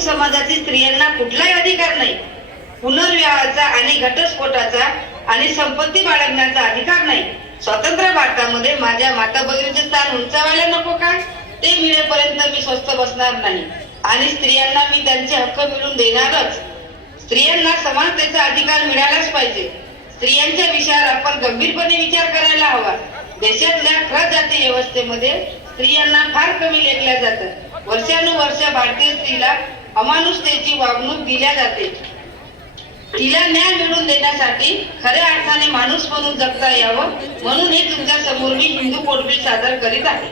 समाजातील स्त्रियांना कुठलाही अधिकार नाही. पुनर्विवाहाचा आणि घटस्फोटाचा आणि संपत्ती बाळगण्याचा अधिकार नाही. स्वतंत्र भारतामध्ये माझ्या माता भगिनीचे स्थान उंचावायला नको का? ते मिळेपर्यंत मी स्वस्थ बसणार नाही. आणि स्त्रियांना मी त्यांचे हक्क मिळवून देणारच. स्त्रियांना समानतेचा अधिकार मिळालाच पाहिजे. स्त्रियांच्या विषयावर आपण गंभीरपणे विचार करायला हवा. देशातल्या खर जाती व्यवस्थेमध्ये स्त्रियांना फार कमी लेखल्या जातं वर्षानुवर्ष भारतीय स्त्रीला अमानुषतेची वागणूक दिल्या जाते. तिला न्याय मिळवून देण्यासाठी खऱ्या अर्थाने माणूस म्हणून जगता यावं म्हणून हे तुमच्यासमोर मी हिंदू कोटबीर सादर करीत आहे.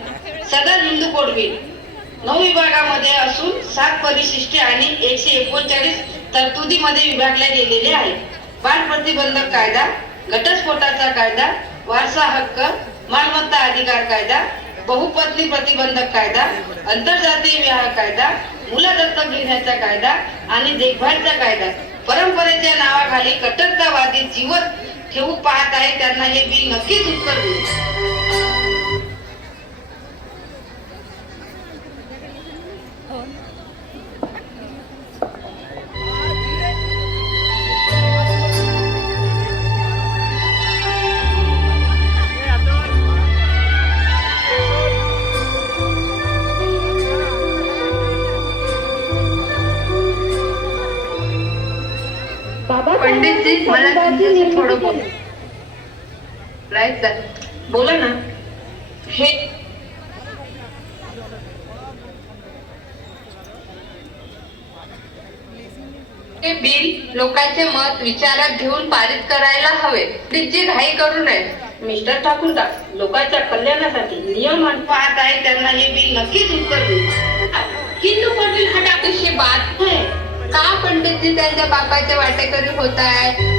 सदर हिंदू कोटबीर नऊ विभागामध्ये असून सात परिशिष्टे आणि एकशे एकोणचाळीस तरतुदीमध्ये विभागल्या गेलेले आहे बाल प्रतिबंधक कायदा घटस्फोटाचा कायदा वारसा हक्क मालमत्ता अधिकार कायदा बहुपत्नी प्रतिबंधक कायदा आंतरजातीय विवाह कायदा मुलं दत्तक घेण्याचा कायदा आणि देखभालचा कायदा. परंपरेच्या नावाखाली कट्टरतावादी जीवन ठेवू पाहत आहे त्यांना हे बिल नक्कीच उत्तर देईल. लोकांचे मत विचारात घेऊन पारित करायला हवे. पंडितजी घाई करू नये. मिस्टर ठाकूरदास लोकांच्या कल्याणासाठी नियम पाहत आहे त्यांना हे बिल नक्कीच उत्तर देईल हिंदू पडील हटा कशी बात है का पंडितजी त्यांच्या बापाचे वाटेकरी होत आहे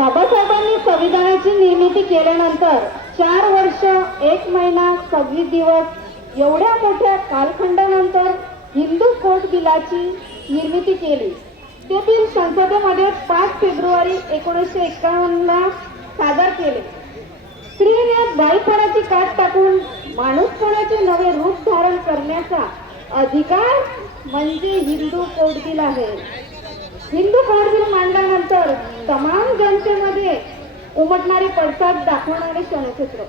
बाबासाहेबांनी संविधानाची निर्मिती केल्यानंतर चार वर्ष एक महिना सव्वीस दिवस एवढ्या मोठ्या कालखंडानंतर हिंदू कोर्ट बिलाची निर्मिती केली. ते बिल संसदेमध्ये पाच फेब्रुवारी एकोणीसशे एकावन्नला सादर केले. स्त्रीने बाईपणाची काट टाकून माणूसपणाचे नवे रूप धारण करण्याचा अधिकार म्हणजे हिंदू कोर्ट बिल आहे. हिंदू कोड मांडल्यानंतर तमाम जनतेमध्ये उमटणारे पडसाद दाखवणारे क्षणचित्र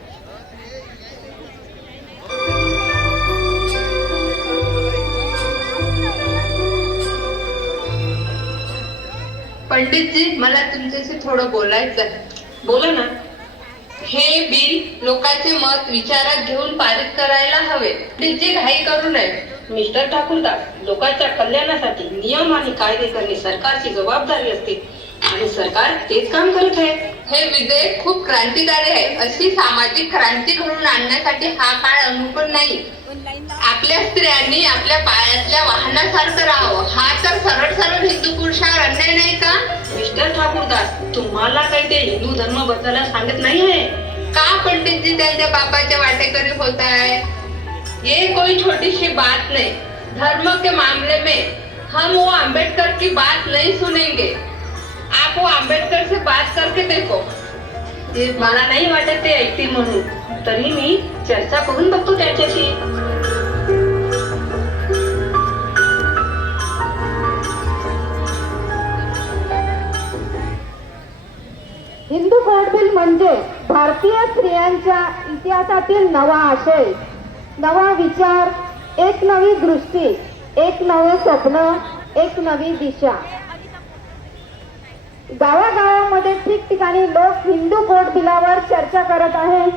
पंडितजी मला तुमच्याशी थोडं बोलायचं आहे बोला ना. हे बिल लोकांचे मत विचारात घेऊन पारित करायला हवे. पंडितजी घाई करू नये. मिस्टर ठाकूरदास लोकांच्या कल्याणासाठी नियम आणि कायदे करणे सरकारची जबाबदारी असते. आणि सरकार तेच काम करत आहे. हे विधेयक खूप क्रांतिकारी आहे. अशी सामाजिक क्रांती घडवून आणण्यासाठी हा काळ अनुकूल नाही. आपल्या स्त्रियांनी आपल्या पायातल्या वाहनासारखं राहावं. हा तर सरळ सरळ हिंदू पुरुषावर अन्याय नाही का? मिस्टर ठाकूरदास तुम्हाला काही ते हिंदू धर्म बदलायला सांगत नाही आहे? का पंडितजी त्यांच्या बापाच्या वाटेकरी होत है ये कोई छोटी सी बात नहीं। धर्म के मामले में हम वो अंबेडकर की बात नहीं सुनेंगे। आप वो अंबेडकर से बात करके देखो। मला नाही वाटत ते ऐकतील म्हणून तरी मी चर्चा करून बघतो त्याच्याशी। हिंदू कोड बिल म्हणजे भारतीय स्त्रियांच्या इतिहासातील नवा आशय. नवा विचार एक नवी दृष्टी एक नवे स्वप्न एक नवी दिशा. गावागावामध्ये ठिकठिकाणी लोक हिंदू कोड बिलावर चर्चा करत आहे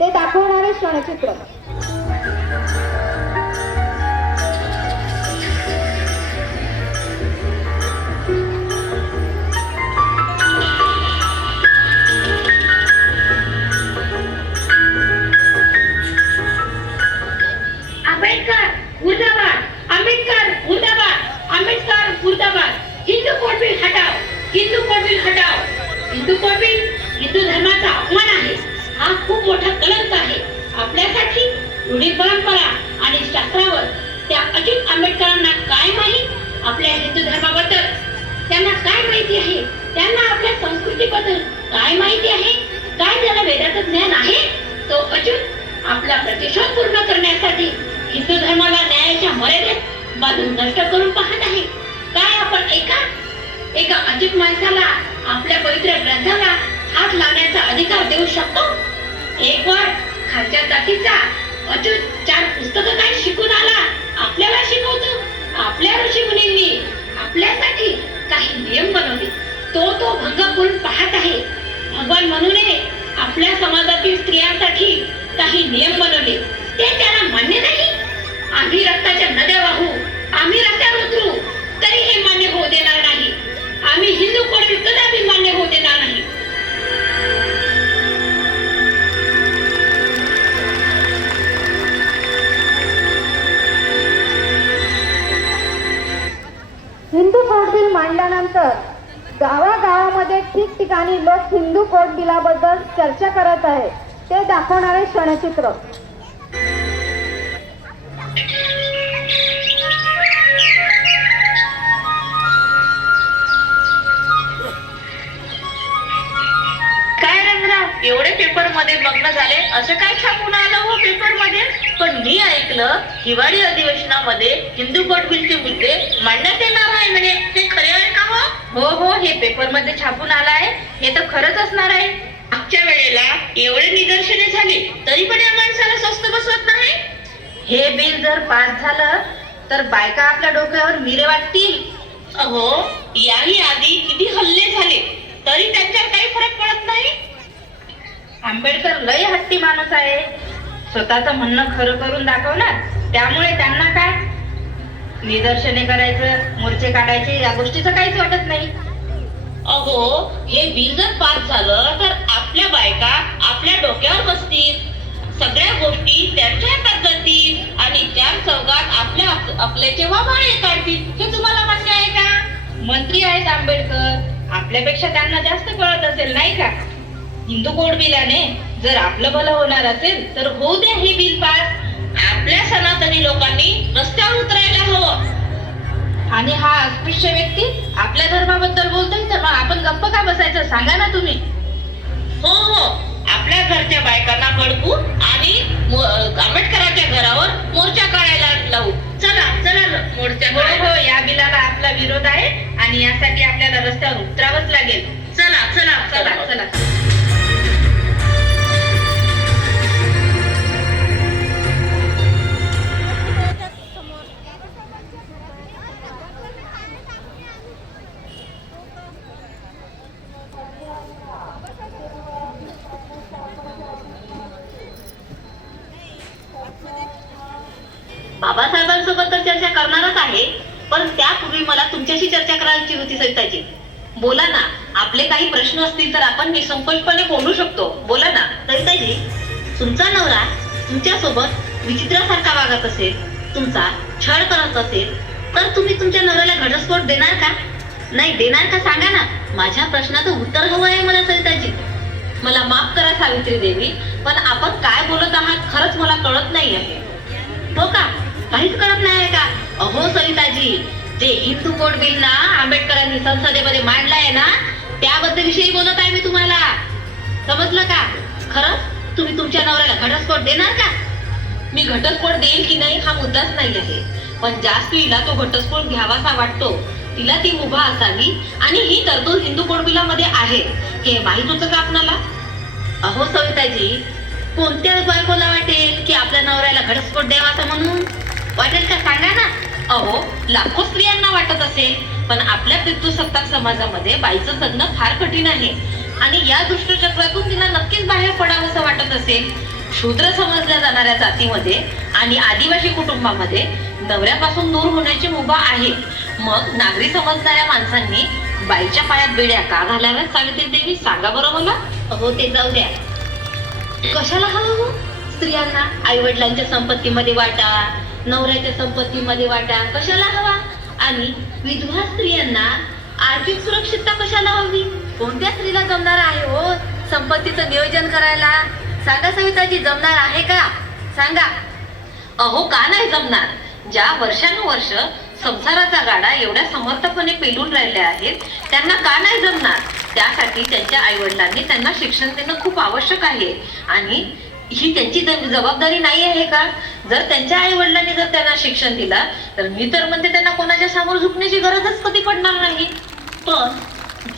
ते दाखवणारे क्षणचित्र. मुर्दाबाद। हिंदू कोड हटाव हिंदू कोड हटाव हिंदू कोटबिल हिंदू धर्माचा अपमान आहे. हा खूप मोठा कलंक आहे. आपल्यासाठी रूढी परंपरा आणि शास्त्रावर त्या अजित आंबेडकरांना काय माहीत? आपल्या हिंदू धर्माबद्दल त्यांना काय माहिती आहे? त्यांना आपल्या संस्कृतीबद्दल काय माहिती आहे? काय त्याला वेदाचं ज्ञान आहे? तो अच्युत आपला प्रतिशोध पूर्ण करण्यासाठी हिंदू धर्माला न्यायाच्या मर्यादेत बांधून नष्ट करून पाहत आहे. काय आपण एका एका अजित माणसाला आपल्या पवित्र ग्रंथाला हात लावण्याचा अधिकार देऊ शकतो? एक वर खालच्या जातीचा अच्युत चार पुस्तकं काय शिकून आला? आपल्याला शिकवतो. आपल्या ऋषी मुनींनी आपल्यासाठी काही नियम बनवले. तो तो भंग करून पाहत आहे. भगवान म्हणूने आपल्या समाजातील स्त्रियांसाठी काही नियम बनवले. ते त्याला मान्य नाही. आम्ही रक्ताच्या नद्या वाहू. आम्ही रस्त्यावर उतरू. तरी हे मान्य होऊ देणार नाही. आम्ही हिंदू कोणी कदापि मान्य होऊ देणार नाही. हिंदू कोड बिल मांडल्यानंतर गावागावामध्ये ठिकठिकाणी लोक हिंदू कोड बिलाबद्दल चर्चा करत आहेत. ते दाखवणारे क्षणचित्र. एवढे पेपरमध्ये मग्न झाले असं काय छापून आलं हो पेपरमध्ये? पण मी ऐकलं हिवाळी अधिवेशनामध्ये हिंदू कोड बिलचे मुद्दे मांडण्यात येणार आहे म्हणे. ते खरे आहे का हो? हो हो हे पेपरमध्ये छापून आलं आहे. हे तर खरंच असणार आहे. मागच्या वेळेला एवढे निदर्शने झाली तरी पण या माणसाला स्वस्त बसवत नाही? हे बिल जर पास झालं तर बायका आपल्या डोक्यावर मिरे वाटतील. अहो याही आधी किती हल्ले झाले तरी त्यांच्यावर काही फरक पडत नाही? आंबेडकर लय हट्टी माणूस आहे. स्वतःच म्हणणं खरं करून दाखवणार. त्यामुळे त्यांना काय? निदर्शने करायचं मोर्चे काढायचे या गोष्टीचं काहीच वाटत नाही. अहो हे बिल जर पास झालं तर आपल्या बायका आपल्या डोक्यावर बसतील. सगळ्या गोष्टी त्यांच्या हातात जातील आणि चार चौघात आपल्या आप- आपल्याचे वाभाळे काढतील हे तुम्हाला मान्य आहे का? मंत्री आहेत आंबेडकर. आपल्यापेक्षा त्यांना जास्त कळत असेल नाही का? हिंदू कोड बिलाने जर आपलं भलं होणार असेल तर होऊ द्या हे बिल पास. आपल्या सनातनी लोकांनी रस्त्यावर उतरायला हवं. आणि हा अस्पृश्य व्यक्ती आपल्या धर्माबद्दल बोलतोय तर मग आपण गप्प का बसायचं? सांगा ना तुम्ही. हो हो. आपल्या घरच्या बायकांना भडकू आणि आंबेडकरांच्या घरावर मोर्चा काढायला लावू. चला चला मोर्चा हो हो. या बिलाला आपला विरोध आहे आणि यासाठी आपल्याला रस्त्यावर उतरावंच लागेल. चला चला चला चला. बाबासाहेबांसोबत तर चर्चा करणारच आहे पण त्यापूर्वी मला तुमच्याशी चर्चा करायची होती सविताजी. बोला ना आपले काही प्रश्न असतील तर आपण निसंकोचपणे बोलू शकतो. बोला ना. सविताजी तुमचा नवरा तुमच्यासोबत विचित्रासारखा वागत असेल तुमचा छळ करत असेल तर तुम्ही तुमच्या नवऱ्याला घटस्फोट देणार का? नाही देणार का सांगा ना. माझ्या प्रश्नाचं उत्तर हवं आहे मला सविताजी. मला माफ करा सावित्री देवी पण आपण काय बोलत आहात खरंच मला कळत नाही आहे हो का? काहीच कळत नाही आहे का? अहो सविताजी जे हिंदू कोड बिल ना आंबेडकरांनी संसदेमध्ये मांडलाय ना त्याबद्दल विषयी बोलत आहे मी तुम्हाला. समजलं का? खरंच तुम्ही तुमच्या नवऱ्याला घटस्फोट देणार का? मी घटस्फोट देईल की नाही हा मुद्दाच नाही आहे. पण ज्या स्त्रीला तो घटस्फोट घ्यावासा वाटतो तिला ती मुभा असावी आणि ही तरतूद हिंदू कोड बिलामध्ये आहे. हे माहीत होतं का आपणाला? अहो सविताजी कोणत्याच बायकोला वाटेल की आपल्या नवऱ्याला घटस्फोट द्यावाचा म्हणून? वाटेल का सांगा ना. अहो लाखो स्त्रियांना वाटत असेल पण आपल्या पितृसत्ताक समाजामध्ये बाईचं जगणं फार कठीण आहे. आणि या दुष्टचक्रातून तिला नक्कीच बाहेर पडावंसं वाटत असेल. शूद्र समजल्या जाणाऱ्या जातीमध्ये आणि आदिवासी कुटुंबामध्ये नवऱ्यापासून दूर होण्याची मुभा आहे. मग नागरी समजणाऱ्या माणसांनी बाईच्या पायात बेड्या का घालाव्यात सावित्री देवी? सांगा बरं मला. अहो ते जाऊ द्या. कशाला हवं हो? स्त्रियांना आई वडिलांच्या संपत्तीमध्ये वाटा नवऱ्याच्या संपत्तीमध्ये वाटा कशाला हवा? आणि विधवा स्त्रियांना आर्थिक सुरक्षितता कशाला हवी? कोणत्या स्त्रीला जमणार आहे हो? संपत्तीचं नियोजन करायला सांगा सविताजी जमणार आहे का? सांगा. अहो का नाही जमणार? ज्या वर्षानुवर्ष संसाराचा गाडा एवढ्या समर्थपणे पेलून राहिले आहेत त्यांना का नाही जमणार? त्यासाठी त्यांच्या आई वडिलांनी त्यांना शिक्षण देणं खूप आवश्यक आहे. आणि ही त्यांची ज- जबाबदारी नाही आहे का? जर त्यांच्या आई वडिलांनी जर त्यांना शिक्षण दिला तर मी तर म्हणते त्यांना कोणाच्या समोर झुकण्याची गरजच कधी पडणार नाही. पण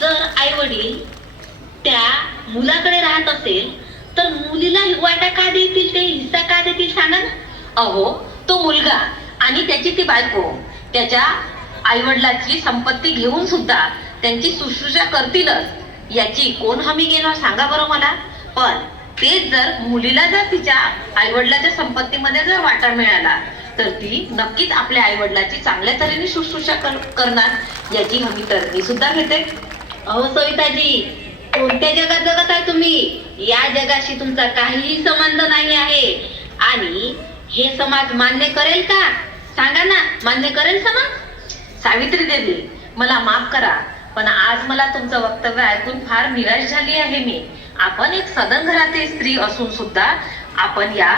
जर आई वडील त्या मुलाकडे राहत असेल तर मुलीला वाटा का देतील? ते हिस्सा का देतील सांगा ना? अहो तो मुलगा आणि त्याची ती बायको त्याच्या आईवडिलाची संपत्ती घेऊन सुद्धा त्यांची शुश्रूषा करतीलच. याची कोण हमी घेणार सांगा बरं मला. पण तेच जर मुलीला जर तिच्या आईवडिलाच्या संपत्तीमध्ये जर वाटा मिळाला तर ती नक्कीच आपल्या आईवडिलाची चांगल्या तऱ्हेने शुश्रूषा कर- करणार याची हमी तर मी सुद्धा घेते. अहो सविताजी कोणत्या जगात जगत आहे तुम्ही? या जगाशी तुमचा काहीही संबंध नाही आहे. आणि हे समाज मान्य करेल का? सांगा ना मान्य करेल समाज? सावित्री देवी मला माफ करा पण आज मला तुमचं वक्तव्य ऐकून फार निराश झाली आहे मी. आपण एक सदन घरातील स्त्री असून सुद्धा आपण या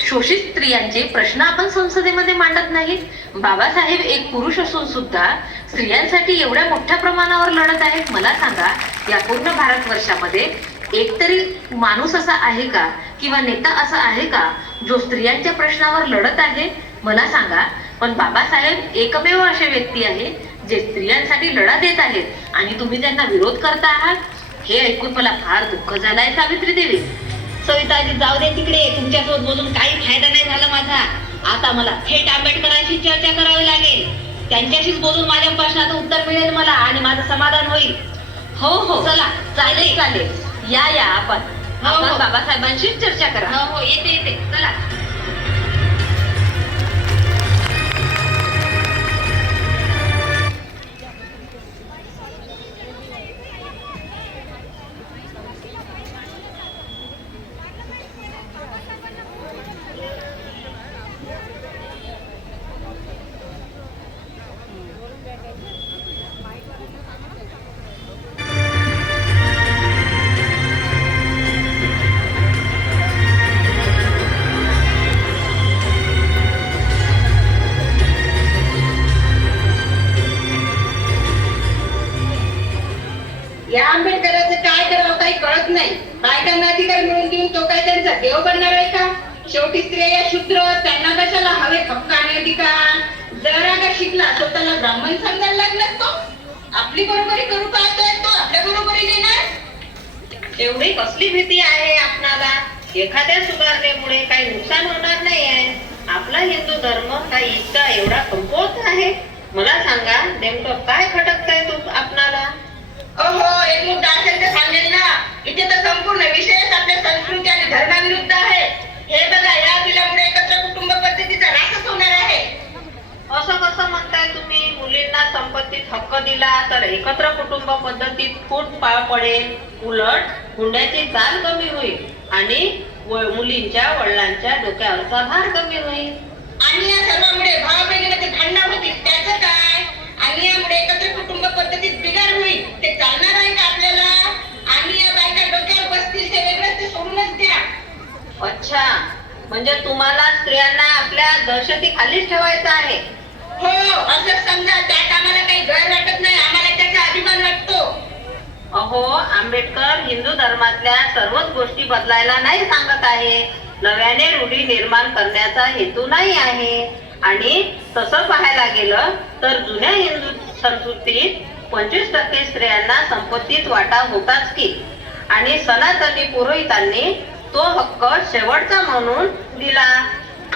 शोषित स्त्रियांचे प्रश्न आपण संसदेमध्ये मांडत नाहीत. बाबासाहेब एक पुरुष असून सुद्धा स्त्रियांसाठी एवढ्या मोठ्या प्रमाणावर लढत आहेत. मला सांगा या पूर्ण भारतवर्षामध्ये एक तरी माणूस असा आहे का किंवा नेता असा आहे का जो स्त्रियांच्या प्रश्नावर लढत आहे? मला सांगा. पण बाबासाहेब एकमेव असे व्यक्ती आहे जे स्त्रियांसाठी लढा देत आहेत आणि तुम्ही त्यांना विरोध करता आहात? हे ऐकून मला फार दुःख झालंय सावित्री देवी सविताजी जाऊ दे तिकडे तुमच्यासोबत बोलून काही फायदा नाही झाला माझा. आता मला थेट आंबेडकरांशी चर्चा करावी लागेल. त्यांच्याशीच बोलून माझ्या प्रश्नाचं उत्तर मिळेल मला आणि माझं समाधान होईल. हो हो. चला चालेल चालेल. या या आपण. हो, आपण हो. बाबासाहेबांशी चर्चा करा. हो हो. येते येते. चला. शकत नाही. बायकांना अधिकार मिळून देऊन तो काय त्यांचा देव बनणार आहे का? शेवटी स्त्रिया शूद्र त्यांना कशाला हवे हक्काने अधिकार? जरा का शिकला स्वतःला ब्राह्मण समजायला लागला तो? आपली बरोबरी करू पाहतोय तो आपल्या बरोबरी देणार एवढी कसली भीती आहे आपणाला? एखाद्या सुधारणेमुळे काही नुकसान होणार नाही आहे आपला हिंदू धर्म काही इतका एवढा कमकुवत आहे. मला सांगा नेमकं काय खटकताय तू आपणाला? अहो एक मुद्दा असेल तर सांगेल ना. इथे तर संपूर्ण विषयच आपल्या संस्कृती आणि धर्माविरुद्ध आहे. हे बघा या बिलामुळे एकत्र कुटुंब पद्धतीचा रासच होणार आहे. असं कसं म्हणताय तुम्ही? मुलींना संपत्तीत हक्क दिला तर एकत्र कुटुंब पद्धतीत फूट पाळ पडेल. उलट हुंड्याची चाल कमी होईल आणि मुलींच्या वडिलांच्या डोक्यावरचा भार कमी होईल. आणि या सर्वांमुळे आणि यामुळे एकत्र कुटुंब पद्धतीत बिघाड होईल ते चालणार आहे का आपल्याला? आणि या बायका डोक्यावर बसतील ते वेगळंच ते सोडूनच द्या. अच्छा म्हणजे तुम्हाला स्त्रियांना आपल्या दहशतीखालीच ठेवायचं आहे? हो असं समजा त्यात आम्हाला काही गैर वाटत नाही आम्हाला त्याचा अभिमान वाटतो. अहो आंबेडकर हिंदू धर्मातल्या सर्वच गोष्टी बदलायला नाही सांगत आहे. नव्याने रूढी निर्माण करण्याचा हेतू नाही आहे. आणि तसं पाहायला गेलं तर जुन्या हिंदू संस्कृतीत पंचवीस टक्के स्त्रियांना संपत्तीत वाटा होताच की. आणि सनातनी पुरोहितांनी तो हक्क शेवटचा म्हणून दिला.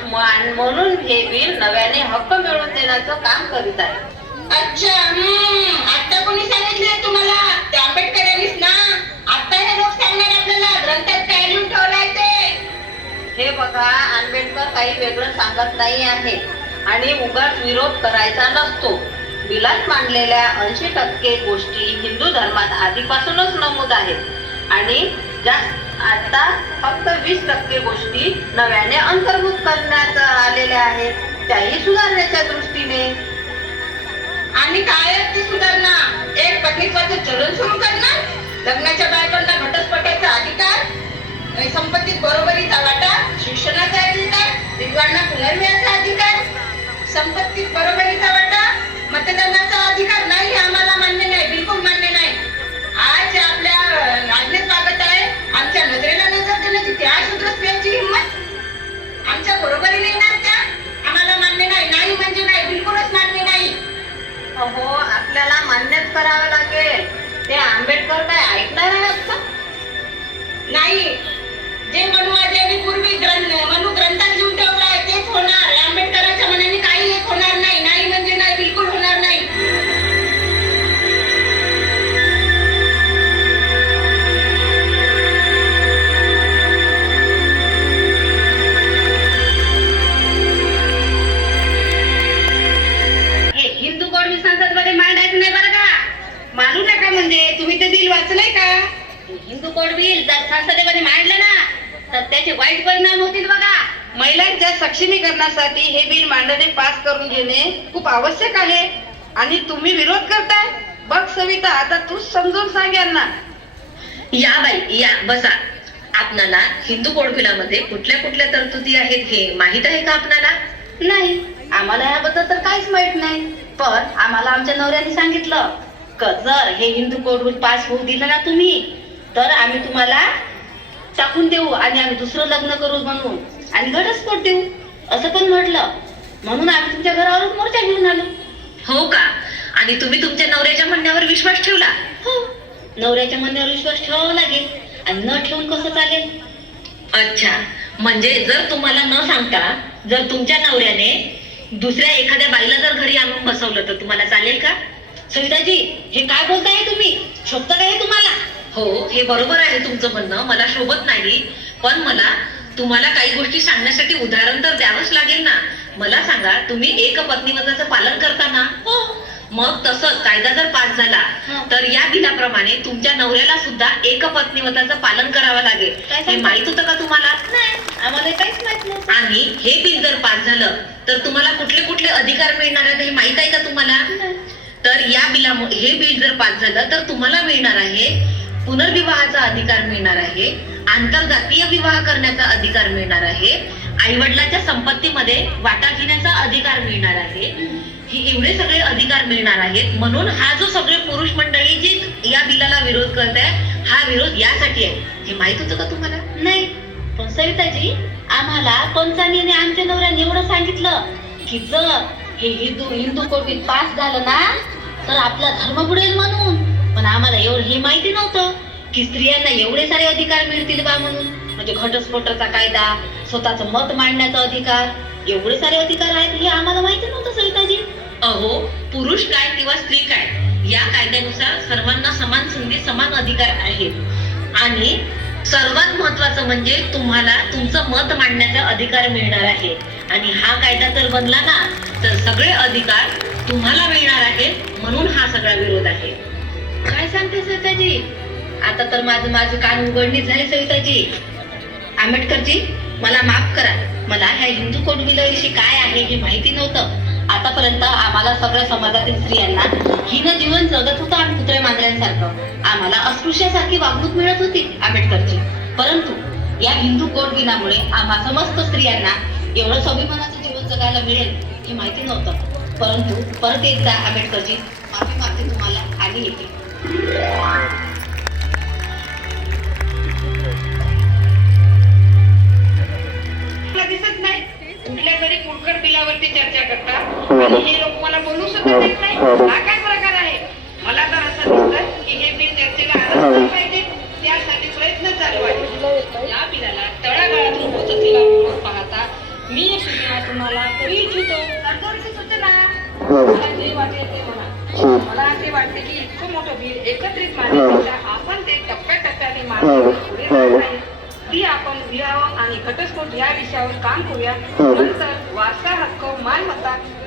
म्हणून हे बिल नव्याने हक्क मिळवून देण्याचं काम करीत आहे. अच्छा आता कोणी सांगितलंय तुम्हाला? ते आंबेडकर यांनीच ना? आता हे लोक सांगणार आपल्याला ग्रंथात काय लिहून ठेवलंय ते? हे बघा काही वेगळं सांगत नाही आहे. आणि उगाच विरोध करायचा नसतो. बिलात मांडलेल्या ऐंशी टक्के गोष्टी हिंदू धर्मात आधीपासूनच नमूद आहेत. आणि जास्त आता फक्त वीस टक्के गोष्टी नव्याने अंतर्भूत करण्यात आलेल्या आहेत. त्याही सुधारण्याच्या दृष्टीने. आणि काय ती सुधारणा? एक पत्नीत्वाचं चलन सुरू करणार? लग्नाच्या बायकांना घटस्फोटाचा अधिकार? संपत्तीत बरोबरीचा वाटा शिक्षणाचा अधिकार विद्वांना पुनर्विवाहाचा अधिकार. संपत्तीत बरोबरीचा वाटा मतदानाचा अधिकार नाही आम्हाला मान्य नाही बिलकुल मान्य नाही. आज आपल्या राजनेत स्वागत आहे. आमच्या नजरेला नजर देण्याची त्या शूद्र स्त्रियांची हिंमत. आमच्या बरोबरीने येणार त्या आम्हाला मान्य नाही. नाही म्हणजे नाही बिलकुलच मान्य नाही. हो आपल्याला मान्यच करावं लागेल. ते आंबेडकर काय ऐकणार आहेत का? नाही जे मनुवाद्यांनी पूर्वी ग्रंथ मनु ग्रंथात लिहून सक्षमीकरणासाठी हे बिल मांडणे पास करून घेणे खूप आवश्यक आहे. आणि तुम्ही विरोध करताय? बघ सविता आता तूच समजून सांग यांना. या बाई या बसा. आपणाला हिंदू कोड बिलामध्ये कुठल्या कुठल्या तरतुदी आहेत हे माहीत आहे का आपणाला? नाही. आम्हाला याबद्दल तर काहीच माहीत नाही. पण आम्हाला आमच्या नवऱ्याने सांगितलं क जर हे हिंदू कोड बिल पास होऊ दिलं ना तुम्ही तर आम्ही तुम्हाला टाकून देऊ आणि आम्ही दुसरं लग्न करू म्हणून. आणि घटस्फोट देऊ. असं पण म्हटलं. म्हणून आम्ही तुमच्या घरावरच मोर्चा घेऊन आलो. हो का? आणि तुम्ही तुमच्या नवऱ्याच्या म्हणण्यावर विश्वास ठेवला? हो. नवऱ्याच्या म्हणण्यावर विश्वास ठेवावा लागेल. आणि न ठेवून कसं चालेल? अच्छा. म्हणजे जर तुम्हाला न सांगता जर तुमच्या नवऱ्याने दुसऱ्या एखाद्या बाईला जर घरी आणून बसवलं तर तुम्हाला चालेल का? सविताजी हे काय बोलताय तुम्ही? शोभत काय तुम्हाला? हो हे बरोबर आहे तुमचं म्हणणं. मला शोभत नाही. पण मला तुम्हाला काही गोष्टी सांगण्यासाठी उदाहरण तर द्यावंच लागेल ना. मला सांगा तुम्ही एक पत्नीव्रताचं पालन करता ना? हो. मग तसंच कायदा जर पास झाला हं. तर या बिलाप्रमाणे तुमच्या नवऱ्याला सुद्धा एक पत्नीव्रताचं पालन करावं लागेल. हे? माहीत होतं का तुम्हाला? आम्हाला काहीच माहीत नव्हतं. आणि हे बिल जर पास झालं तर तुम्हाला कुठले कुठले अधिकार मिळणार आहेत हे माहीत आहे का तुम्हाला? तर या बिलामुळे हे बिल जर पास झालं तर तुम्हाला मिळणार आहे पुनर्विवाहाचा अधिकार मिळणार आहे आंतरजातीय विवाह करण्याचा अधिकार मिळणार आहे आई वडिलांच्या संपत्तीमध्ये वाटा घेण्याचा अधिकार मिळणार आहे. हे एवढे सगळे अधिकार मिळणार आहेत. म्हणून हा जो सगळे पुरुष मंडळी जी या बिलाला विरोध करत आहे हा विरोध यासाठी आहे. हे माहीत होतं का तुम्हाला? नाही. पण सविताजी आम्हाला पंचानीने आमच्या नवऱ्याने एवढं सांगितलं की जर हे हिंदू हिंदू कोर्टीत पास झालं ना तर आपला धर्म बुडेल म्हणून. पण आम्हाला एवढं हे माहिती नव्हतं की स्त्रियांना एवढे सारे अधिकार मिळतील बा म्हणून. म्हणजे घटस्फोटाचा कायदा स्वतःचं मत मांडण्याचा अधिकार एवढे सारे अधिकार आहेत हे आम्हाला माहिती नव्हतं सविताजी. अहो पुरुष काय किंवा स्त्री काय या कायद्यानुसार सर्वांना समान संधी समान अधिकार आहेत. आणि सर्वात महत्वाचं म्हणजे तुम्हाला तुमचं मत मांडण्याचा अधिकार मिळणार आहे. आणि हा कायदा जर बनला ना तर सगळे अधिकार तुम्हाला मिळणार आहेत म्हणून हा सगळा विरोध आहे. काय सांगते सविताजी? आता तर माझं माझं कान उघडणी झाली सविताजी. आंबेडकरजी मला माफ करा. मला ह्या हिंदू कोडविलाविषयी काय आहे हे माहिती नव्हतं. आतापर्यंत आम्हाला सगळ्या समाजातील स्त्रियांना हिन जीवन जगत होतं आम्ही कुत्रे मांजऱ्यांसारखं. आम्हाला अस्पृश्यासारखी वागणूक मिळत होती आंबेडकरची परंतु या हिंदू कोट दिनामुळे आम्हा समस्त स्त्रियांना एवढं स्वाभिमानाचं जीवन जगायला मिळेल हे माहिती नव्हतं. परंतु परत एकदा आंबेडकरजी माफी मागते तुम्हाला आली येते मला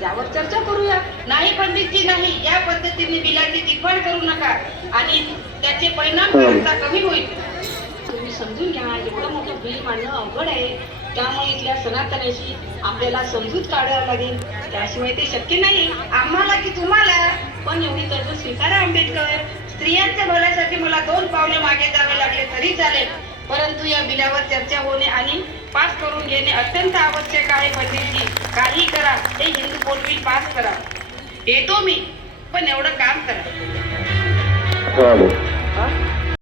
यावर चर्चा करूया. नाही पंडितजी नाही. या पद्धतीने बिलाची चिफाड करू नका. आणि त्याचे परिणाम पाहता कमी होईल. तुम्ही समजून घ्या एवढं मोठं बिल मांडणं अवघड आहे. त्यामुळे इथल्या सनातनाशी आपल्याला समजूत काढावं लागेल. त्याशिवाय ते शक्य नाही. आम्हाला की तुम्हाला? पण एवढी कर्ज स्वीकारा आंबेडकर. स्त्रियांच्या भल्यासाठी मला दोन पावले मागे जावे लागले तरी चालेल. परंतु या बिलावर चर्चा होणे आणि पास करून घेणे अत्यंत आवश्यक आहे. पंडितजी काही करा. हे हिंदू कोड बिल पास करा. येतो मी पण एवढं काम करा.